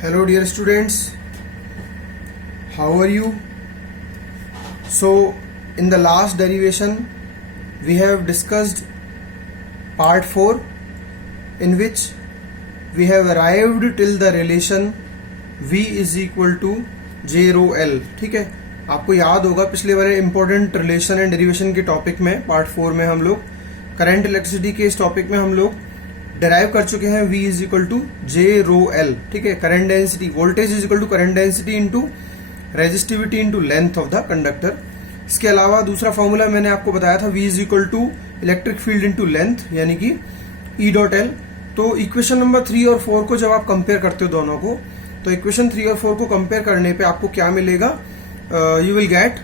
Hello dear students, how are you? So in the last derivation we have discussed part 4 in which we have arrived till the relation V is equal to J rho L. ठीक है, आपको याद होगा पिछले वाले important relation and derivation के topic में part 4 में हम लोग करंट इलेक्ट्रिसिटी के इस टॉपिक में हम लोग डेराइव कर चुके हैं V is equal to J rho L. ठीक है, current density voltage is equal to current density into resistivity into length of the conductor. इसके अलावा दूसरा फॉर्मूला मैंने आपको बताया था V is equal to electric field into length यानी कि E डॉट एल. तो इक्वेशन नंबर 3 और 4 को जब आप कंपेयर करते हो दोनों को, तो इक्वेशन 3 और 4 को कंपेयर करने पे आपको क्या मिलेगा? You will get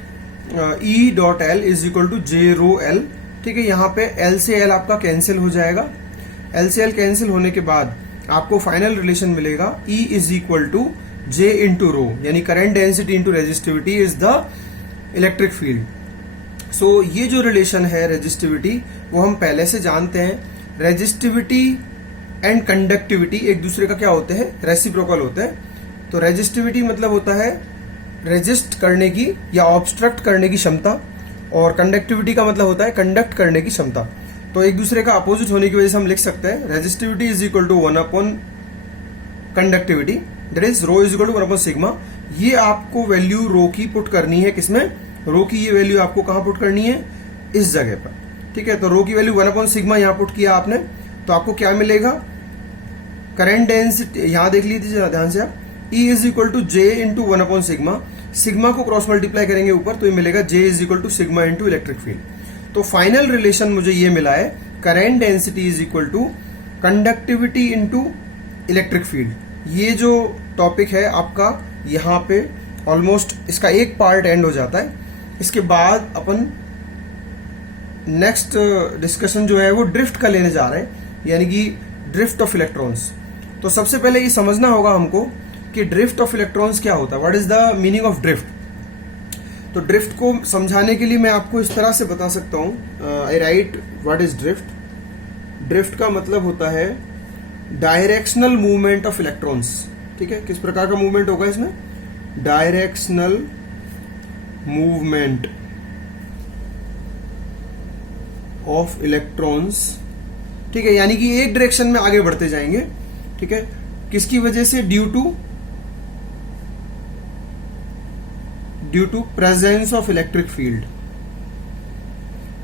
E dot L is equal to J rho L. ठीक है, यहाँ पे L से L आपका कैंसिल हो जाएगा. L से L कैंसिल होने के बाद आपको फाइनल रिलेशन मिलेगा E is equal to J into rho यानी current density into resistivity is the electric field. So ये जो रिलेशन है रेजिस्टिविटी वो हम पहले से जानते हैं. रेजिस्टिविटी एंड कंडक्टिविटी एक दूसरे का क्या होते हैं? रेसिप्रोकल होते हैं. तो रेजिस्टिविटी मतलब होता है रेजिस्ट करने की या ऑब्स्ट्रक्ट करने की क्षमता, और कंडक्टिविटी का मतलब होता है कंडक्ट करने की क्षमता. तो एक दूसरे का अपोजिट होने की वजह से हम लिख सकते हैं resistivity is equal to 1 upon conductivity, that is rho is equal to 1 upon sigma. ये आपको वैल्यू रो की पुट करनी है. किसमें? रो की ये वैल्यू आपको कहां पुट करनी है? इस जगह पर. ठीक है, तो रो की वैल्यू 1 अपॉन सिग्मा यहां पुट किया आपने, तो आपको क्या मिलेगा? करंट डेंसिटी यहां देख लीजिए ध्यान से आप, E is equal to J into 1 upon sigma. Sigma को क्रॉस मल्टीप्लाई करेंगे ऊपर तो ये मिलेगा J is equal to sigma into electric field. तो फाइनल रिलेशन मुझे ये मिला है current density is equal to conductivity into electric field. ये जो टॉपिक है आपका यहाँ पे ऑलमोस्ट इसका एक पार्ट एंड हो जाता है. इसके बाद अपन नेक्स्ट डिस्कशन जो है वो ड्रिफ्ट का लेने जा रहे हैं, यानी कि ड्रिफ्ट ऑफ इलेक्ट्रॉन्स. तो सबसे पहले ये समझना होगा हमको कि ड्रिफ्ट ऑफ इलेक्ट्रॉन्स क्या होता है. What is the meaning of drift? तो ड्रिफ्ट को समझाने के लिए मैं आपको इस तरह से बता सकता हूं. I write what is drift. Drift का मतलब होता है डायरेक्शनल मूवमेंट ऑफ इलेक्ट्रॉन्स. ठीक है, किस प्रकार का मूवमेंट होगा इसमें? Directional movement of electrons. ठीक है, यानी कि एक डायरेक्शन में आगे बढ़ते जाएंगे. ठीक है, किसकी वजह से? Due to presence of electric field.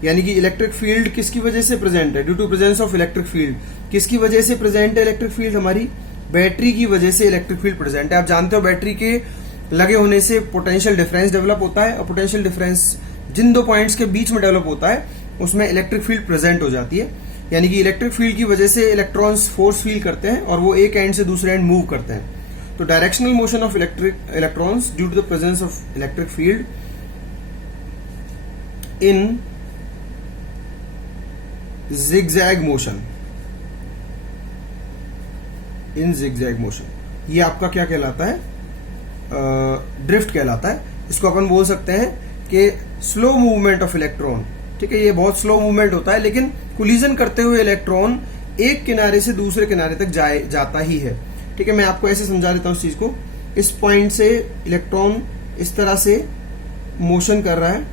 यानी कि इलेक्ट्रिक फील्ड किसकी वजह से प्रेजेंट है? Due to presence of electric field. किसकी वजह से प्रेजेंट है इलेक्ट्रिक फील्ड? हमारी बैटरी की वजह से इलेक्ट्रिक फील्ड प्रेजेंट है. आप जानते हो बैटरी के लगे होने से पोटेंशियल डिफरेंस डेवलप होता है, और पोटेंशियल डिफरेंस जिन दो पॉइंट्स के बीच में डेवलप होता है उसमें इलेक्ट्रिक फील्ड प्रेजेंट हो जाती है. यानी कि इलेक्ट्रिक फील्ड की वजह से इलेक्ट्रॉन्स फोर्स फील करते हैं और वो एक एंड से दूसरे एंड मूव करते हैं. तो directional motion of electrons due to the presence of electric field in zigzag motion. In zigzag motion, ये आपका क्या कहलाता है? ड्रिफ्ट कहलाता है. इसको अपन बोल सकते हैं कि स्लो मूवमेंट ऑफ इलेक्ट्रॉन. ठीक है, ये बहुत स्लो मूवमेंट होता है, लेकिन कोलिजन करते हुए इलेक्ट्रॉन एक किनारे से दूसरे किनारे तक जाता ही है. ठीक है, मैं आपको ऐसे समझा देता हूं इस चीज को. इस पॉइंट से इलेक्ट्रॉन इस तरह से मोशन कर रहा है.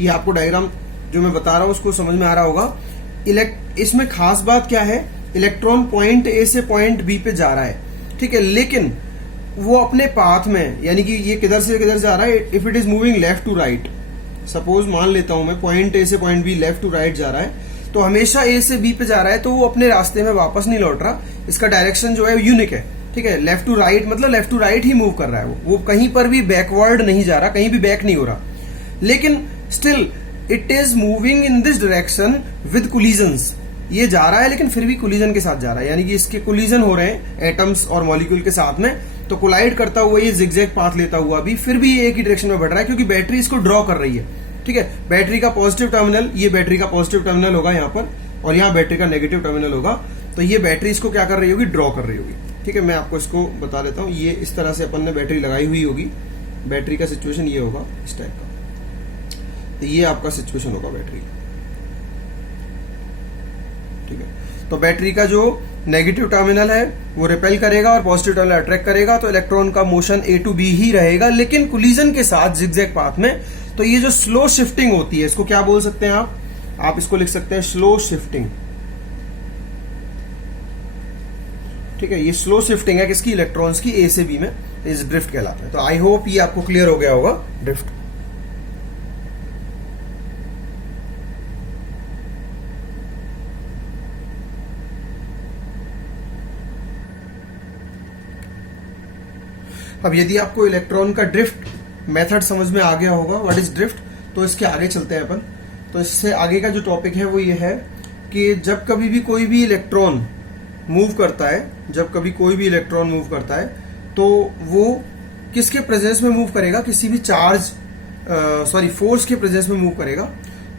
ये आपको डायग्राम जो मैं बता रहा हूं उसको समझ में आ रहा होगा. इसमें खास बात क्या है? इलेक्ट्रॉन पॉइंट ए से पॉइंट बी पे जा रहा है. ठीक है, लेकिन वो अपने पाथ में, यानी कि ये किधर से किधर जा रहा है? If it is moving left to right, suppose मान लेता हूं मैं पॉइंट ए से point B left to right जा रहा है, तो हमेशा ए से बी पे जा रहा है, तो वो अपने रास्ते में वापस नहीं लौट रहा. इसका डायरेक्शन जो है यूनिक है. ठीक है, लेफ्ट टू राइट मतलब लेफ्ट टू राइट ही मूव कर रहा है. वो कहीं पर भी बैकवर्ड नहीं जा रहा, कहीं भी बैक नहीं हो रहा. लेकिन still it is moving in this direction with collisions. ये जा रहा है लेकिन फिर भी कोलिजन के साथ जा रहा है, यानी कि इसके कोलिजन हो रहे हैं एटम्स और मॉलिक्यूल के साथ में. तो कोलाइड करता हुआ ये जिगजैग पाथ लेता हुआ भी फिर भी ये एक ही डायरेक्शन में बढ़ रहा है, क्योंकि बैटरी इसको ड्रॉ कर रही है. ठीक है, बैटरी का पॉजिटिव टर्मिनल, ये बैटरी का पॉजिटिव टर्मिनल होगा यहाँ पर, और यहाँ बैटरी का नेगेटिव टर्मिनल होगा. तो ये बैटरी इसको क्या कर रही होगी? ड्रॉ कर रही होगी. ठीक है, मैं आपको इसको बता देता हूँ. ये इस तरह से अपन ने बैटरी लगाई हुई होगी. बैटरी का सिचुएशन ये होगा इस टाइप का. तो ये आपका सिचुएशन होगा बैटरी. तो बैटरी का जो नेगेटिव टर्मिनल है वो रिपेल करेगा और पॉजिटिव टर्मिनल अट्रैक्ट करेगा, तो इलेक्ट्रॉन का मोशन ए टू बी ही रहेगा, लेकिन कोलिजन के साथ जिगजैग पाथ में। तो ये जो स्लो शिफ्टिंग होती है, इसको क्या बोल सकते हैं आप इसको लिख सकते हैं स्लो शिफ्टिंग। ठीक है, ये स्लो शिफ्टिंग है किसकी, इलेक्ट्रॉन्स की, ए से बी में, इस ड्रिफ्ट कहलाता है। तो आई होप ये आपको क्लियर हो गया होगा ड्रिफ्ट। अब यदि आपको इलेक्ट्रॉन का ड्रिफ्ट मेथड समझ में आ गया होगा, व्हाट इज ड्रिफ्ट, तो इसके आगे चलते हैं अपन। तो इससे आगे का जो टॉपिक है वो ये है कि जब कभी भी कोई भी इलेक्ट्रॉन मूव करता है, तो वो किसके प्रेजेंस में मूव करेगा, किसी भी फोर्स के प्रेजेंस में मूव करेगा।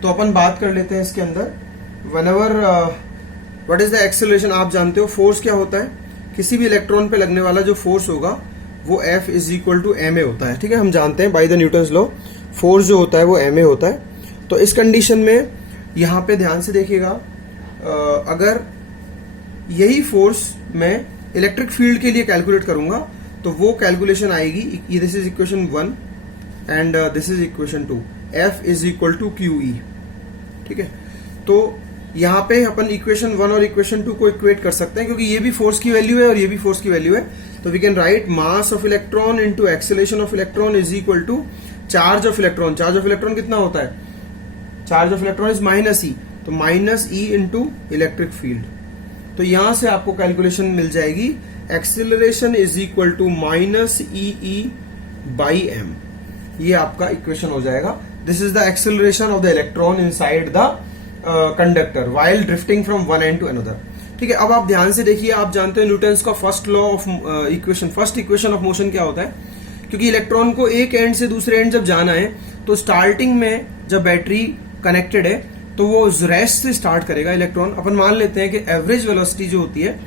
तो अपन बात कर लेते हैं इसके अंदर, whenever what is the acceleration. आप जानते हो फोर्स क्या होता है, किसी भी इलेक्ट्रॉन पे लगने वाला जो फोर्स होगा वो F is equal to ma होता है। ठीक है, हम जानते हैं by the Newton's law force जो होता है वो ma होता है। तो इस कंडीशन में यहां पे ध्यान से देखिएगा, अगर यही फोर्स मैं इलेक्ट्रिक फील्ड के लिए कैलकुलेट करूंगा तो वो कैलकुलेशन आएगी, this is equation 1 and this is equation 2, F is equal to QE। ठीक है, तो यहां पे अपन इक्वेशन 1 और इक्वेशन 2 को इक्वेट कर सकते हैं, क्योंकि ये भी फोर्स की वैल्यू है और ये भी फोर्स की वैल्यू है। तो we can write mass of electron into acceleration of electron is equal to charge of electron. Charge of electron कितना होता है, charge of electron is minus e, तो minus e into electric field. तो यहां से आपको कैलकुलेशन मिल जाएगी, acceleration is equal to minus e by m. ये आपका इक्वेशन हो जाएगा। This is the acceleration of the electron inside the conductor while drifting from one end to another. ठीक है, अब आप ध्यान से देखिए, आप जानते हैं न्यूटन्स का first law of equation, first equation of motion क्या होता है, क्योंकि इलेक्ट्रॉन को एक एंड से दूसरे एंड जब जाना है तो स्टार्टिंग में जब बैटरी कनेक्टेड है तो वो रेस्ट से स्टार्ट करेगा इलेक्ट्रॉन। अपन मान लेते हैं कि एवरेज वेलोसिटी जो होती है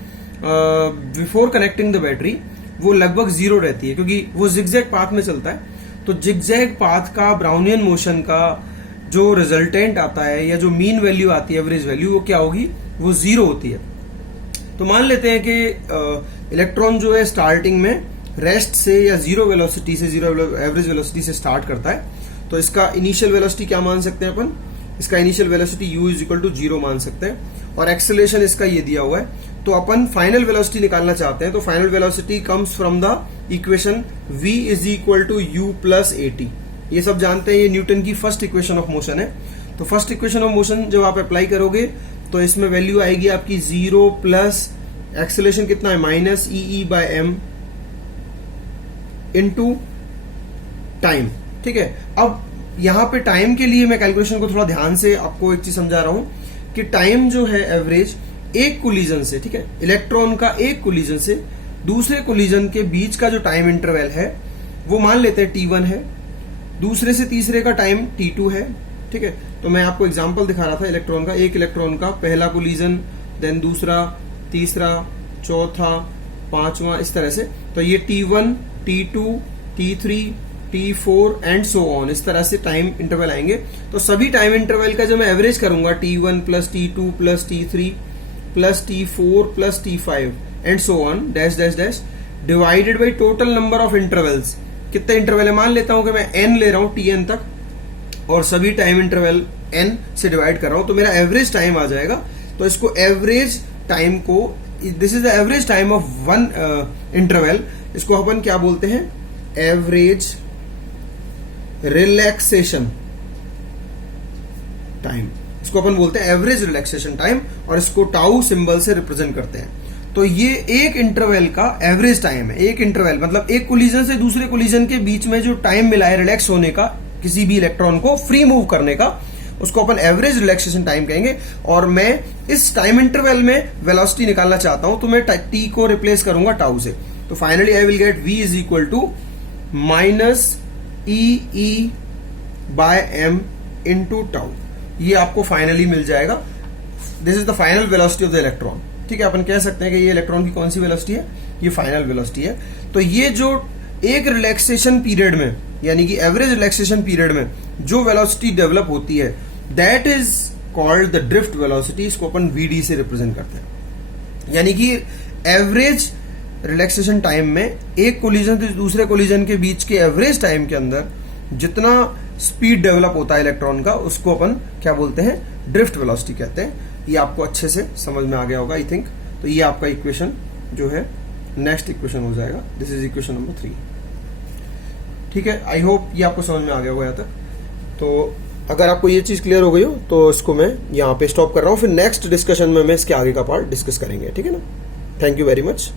बिफोर कनेक्टिंग द बैटरी वो लगभग 0 रहती है, क्योंकि वो जिगजैग पाथ में चलता है। तो जिगजैग पाथ का ब्राउनियन मोशन का जो रिजल्टेंट आता है या जो मीन वैल्यू आती है, एवरेज वैल्यू, वो क्या होगी, वो 0 होती है। तो मान लेते हैं कि इलेक्ट्रॉन जो है स्टार्टिंग में रेस्ट से या 0 वेलोसिटी से, 0 एवरेज वेलोसिटी से स्टार्ट करता है। तो इसका इनिशियल वेलोसिटी क्या मान सकते हैं अपन, इसका initial velocity u is equal to 0 मान सकते हैं, और एक्सेलरेशन इसका ये दिया हुआ है। तो अपन फाइनल वेलोसिटी निकालना चाहते हैं, तो final velocity comes from the equation v is equal to u plus at। ये सब जानते हैं, ये न्यूटन की फर्स्ट इक्वेशन ऑफ मोशन है। तो फर्स्ट इक्वेशन ऑफ मोशन जब आप अप्लाई करोगे तो इसमें वैल्यू आएगी आपकी 0 प्लस एक्सेलरेशन कितना है, minus e by m into time. ठीक है, अब यहां पे टाइम के लिए मैं कैलकुलेशन को थोड़ा ध्यान से आपको एक चीज समझा रहा हूं कि टाइम जो है एवरेज एक कोलिजन से, ठीक है, इलेक्ट्रॉन का एक कोलिजन से दूसरे कोलिजन के बीच का जो टाइम इंटरवल है वो मान लेते हैं T1 है, दूसरे से तीसरे का टाइम T2 है। ठीक है, तो मैं आपको एग्जांपल दिखा रहा था इलेक्ट्रॉन का, एक इलेक्ट्रॉन का पहला कोलिजन, देन दूसरा, तीसरा, चौथा, पांचवा, इस तरह से। तो ये T1, T2, T3, T4 and so on, इस तरह से टाइम इंटरवल आएंगे। तो सभी टाइम इंटरवल का जब मैं एवरेज करूंगा, T1 plus T2 plus T3 plus T4 plus T5 and so on, dash dash dash, divided by total number of intervals. कितने इंटरवल है, मान लेता हूं कि मैं n ले रहा हूं Tn तक, और सभी टाइम इंटरवल n से डिवाइड कर रहा हूं, तो मेरा एवरेज टाइम आ जाएगा। तो इसको एवरेज टाइम को, this is the average time of one interval, इसको अपन क्या बोलते हैं, एवरेज रिलैक्सेशन टाइम, इसको अपन बोलते हैं एवरेज रिलैक्सेशन टाइम, और इसको टाउ सिंबल से रिप्रेजेंट करते हैं। तो ये एक इंटरवल का एवरेज टाइम है। एक इंटरवल मतलब एक कोलिजन से दूसरे कोलिजन के बीच में जो टाइम मिला है रिलैक्स होने का, किसी भी इलेक्ट्रॉन को फ्री मूव करने का, उसको अपन एवरेज रिलैक्सेशन टाइम कहेंगे। और मैं इस टाइम इंटरवल में वेलोसिटी निकालना चाहता हूं, तो मैं टी को रिप्लेस करूंगा टाउ से। तो finally I will get v is equal to minus e by m into tau. ये आपको फाइनली मिल जाएगा। This is the final velocity of the electron. ठीक है, अपन कह सकते हैं कि ये इलेक्ट्रॉन की कौन सी वेलोसिटी है, ये फाइनल वेलोसिटी है। तो ये जो एक रिलैक्सेशन पीरियड में, यानी कि एवरेज रिलैक्सेशन पीरियड में जो वेलोसिटी डेवलप होती है, that is called the drift velocity. इसको अपन vd से रिप्रेजेंट करते हैं। यानी कि एवरेज रिलैक्सेशन टाइम में एक कोलिजन से दूसरे कोलिजन के बीच के एवरेज टाइम के अंदर जितना स्पीड डेवलप होता है इलेक्ट्रॉन का, उसको अपन क्या बोलते हैं, ड्रिफ्ट वेलोसिटी कहते हैं। ये आपको अच्छे से समझ में आ गया होगा आई थिंक। तो ये आपका इक्वेशन जो है नेक्स्ट इक्वेशन हो जाएगा। This is equation number 3। ठीक है, आई होप ये आपको समझ में आ गया होगा यहाँ तक। तो अगर आपको ये चीज क्लियर हो गई हो तो इसको मैं यहाँ पे स्टॉप कर रहा हूँ, फिर नेक्स्ट डिस्कशन में मैं इसके आगे का पार्ट डिस्कस करेंगे। ठीक है ना, थैंक यू वेरी मच।